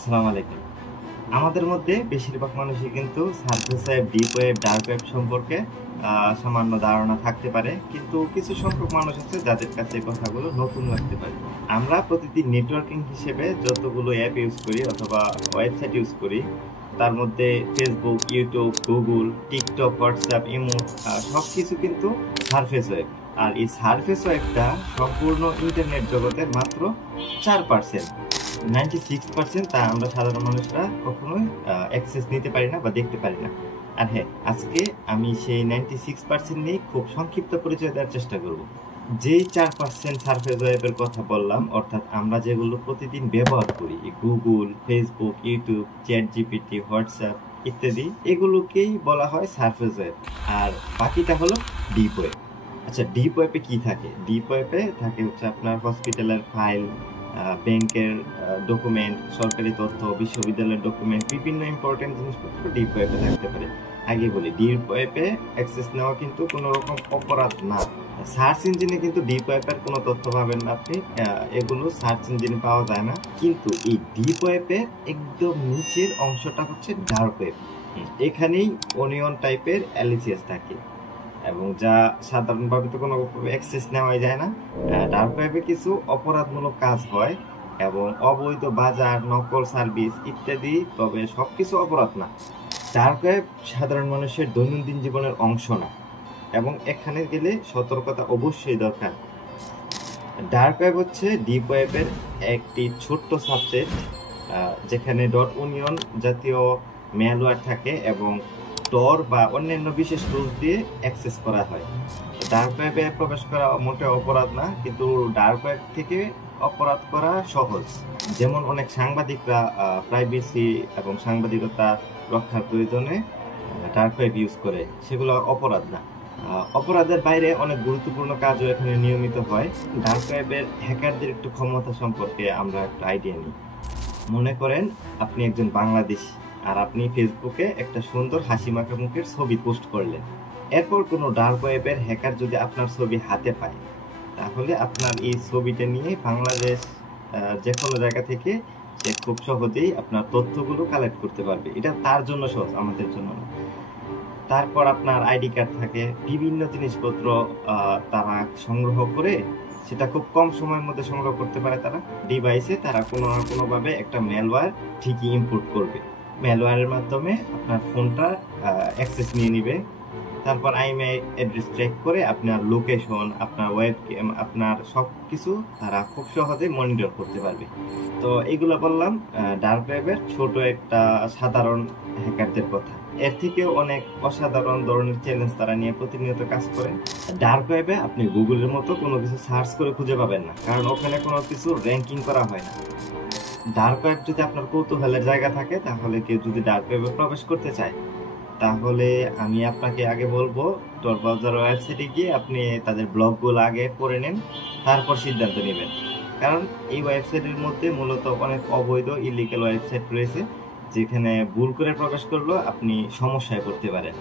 আসসালামু আলাইকুম। আমাদের মধ্যে বেশিরভাগ মানুষই কিন্তু surface web, deep web, dark web সম্পর্কে সামান্য ধারণা থাকতে পারে, কিন্তু কিছু সংখ্যক মানুষ আছে যাদের কাছে এই কথাগুলো নতুন লাগতে পারে। আমরা প্রতিদিন নেটওয়ার্কিং হিসেবে যতগুলো অ্যাপ ইউজ করি অথবা ওয়েবসাইট ইউজ করি, তার মধ্যে Facebook, YouTube, Google, TikTok, WhatsApp, imo সব কিছু কিন্তু সারফেস ওয়েব। আর এই সারফেস ওয়েবটা সম্পূর্ণ ইন্টারনেট জগতের মাত্র 4%। 96% তা আমরা সাধারণ মানুষরা কখনোই অ্যাক্সেস নিতে পারি না বা দেখতে পারি না। আর হ্যাঁ, আজকে আমি সেই 96% নিয়ে খুব সংক্ষিপ্ত পরিচয় দেওয়ার চেষ্টা করব। যেই 4% সারফেস ওয়েবের কথা বললাম, অর্থাৎ আমরা যেগুলো প্রতিদিন ব্যবহার করি, Google, Facebook, YouTube, chat GPT, WhatsApp ইত্যাদি, এগুলোকেই বলা হয় সারফেস ওয়েব। আর বাকিটা হলো ডিপ ওয়েব। আচ্ছা, ডিপ ওয়েবে কি থাকে? ডিপ ওয়েবে থাকে হচ্ছে আপনার হসপিটালের ফাইল, ব্যাংকের ডকুমেন্ট, সরকারি তথ্য, বিশ্ববিদ্যালয়ের ডকুমেন্ট, বিভিন্ন ইম্পর্টেন্ট জিনিসপত্র ডিপ ওয়েবে থাকতে পারে। আগে বলি, ডিপ ওয়েবে অ্যাক্সেস নেওয়া কিন্তু কোনো রকম অপরাধ না। সার্চ ইঞ্জিনে কিন্তু ডিপ ওয়েবের কোনো তথ্য পাবেন না আপনি, এগুলো সার্চ ইঞ্জিনে পাওয়া যায় না। কিন্তু এই ডিপ ওয়েবের একদম নিচের অংশটা হচ্ছে ডার্ক ওয়েব। এখানেই অনিয়ন টাইপের অ্যালিসিয়াস থাকে এবং যা সাধারণভাবে তো কোনো অ্যাক্সেস নেওয়া যায় না। ডার্ক ওয়েবে কিছু অপরাধমূলক কাজ হয় এবং অবৈধ বাজার, নকল সার্ভিস ইত্যাদি, তবে সবকিছু অপরাধ না। ডার্ক ওয়েব সাধারণ মানুষের দৈনন্দিন জীবনের অংশ না এবং এখানে গেলে সতর্কতা অবশ্যই দরকার। ডার্ক ওয়েব হচ্ছে ডিপ ওয়েবের একটি ছোট্ট সাবসেট, যেখানে ডট অনিয়ন জাতীয় ম্যালওয়্যার থাকে এবং টর বা অন্যান্য বিশেষ টুলস দিয়ে অ্যাক্সেস করা হয়। ডার্ক ওয়েবে প্রবেশ করা মোটেও অপরাধ না, কিন্তু ডার্ক ওয়েব থেকে অপরাধ করা সহজ। যেমন অনেক সাংবাদিকরা প্রাইভেসি এবং সাংবাদিকতা রক্ষার প্রয়োজনে ডার্ক ওয়েব ইউজ করে, সেগুলো অপরাধ না। অপরাধের বাইরে অনেক গুরুত্বপূর্ণ কাজও এখানে নিয়মিত হয়। ডার্ক ওয়েবের হ্যাকারদের একটু ক্ষমতা সম্পর্কে আমরা একটা আইডিয়া নিই। মনে করেন আপনি একজন বাংলাদেশী আর আপনি ফেসবুকে একটা সুন্দর হাসি মাখা মুখের ছবি পোস্ট করলেন। এরপর কোনো ডার্ক ওয়েবের হ্যাকার যদি আপনার ছবি হাতে পায়, তাহলে আপনার এই ছবিটা নিয়ে বাংলাদেশ যে কোনো জায়গা থেকে সে খুব সহজেই আপনার তথ্যগুলো কালেক্ট করতে পারবে। এটা তার জন্য সহজ, আমাদের জন্য না। তারপর আপনার আইডি কার্ড থাকে, বিভিন্ন জিনিসপত্র তারা সংগ্রহ করে, সেটা খুব কম সময়ের মধ্যে সংগ্রহ করতে পারে তারা ডিভাইসে। তারা কোনো না কোনোভাবে একটা ম্যালওয়্যার ঠিকই ইম্পোর্ট করবে। ম্যালওয়্যারের মাধ্যমে আপনার ফোনটা অ্যাক্সেস নিয়ে নিবে। তারপর আইএমআই অ্যাড্রেস ট্র্যাক করে আপনার লোকেশন, আপনার ওয়েবক্যাম, আপনার সব কিছু তারা খুব সহজে মনিটর করতে পারবে। তো এইগুলো বললাম ডার্ক ওয়েবের ছোট একটা সাধারণ হ্যাকারদের কথা। এর থেকেও অনেক অসাধারণ ধরনের চ্যালেঞ্জ তারা নিয়ে প্রতিনিয়ত কাজ করে। ডার্ক ওয়েবে আপনি গুগলের মতো কোনো কিছু সার্চ করে খুঁজে পাবেন না, কারণ ওখানে কোনো কিছু র্যাঙ্কিং করা হয় না। ডার্ক ওয়েব যদি আপনার কৌতূহলের জায়গা থাকে, তাহলে কেউ যদি ডার্ক ওয়েবে প্রবেশ করতে চায়, তাহলে আমি আপনাকে আগে বলবো টর ব্রাউজার ওয়েবসাইটে গিয়ে আপনি তাদের ব্লগগুলো আগে পড়ে নেন, তারপর সিদ্ধান্ত নেবেন। কারণ এই ওয়েবসাইটের মধ্যে মূলত অনেক অবৈধ ইলিগাল ওয়েবসাইট রয়েছে, যেখানে ভুল করে প্রবেশ করলেও আপনি সমস্যায় পড়তে পারেন।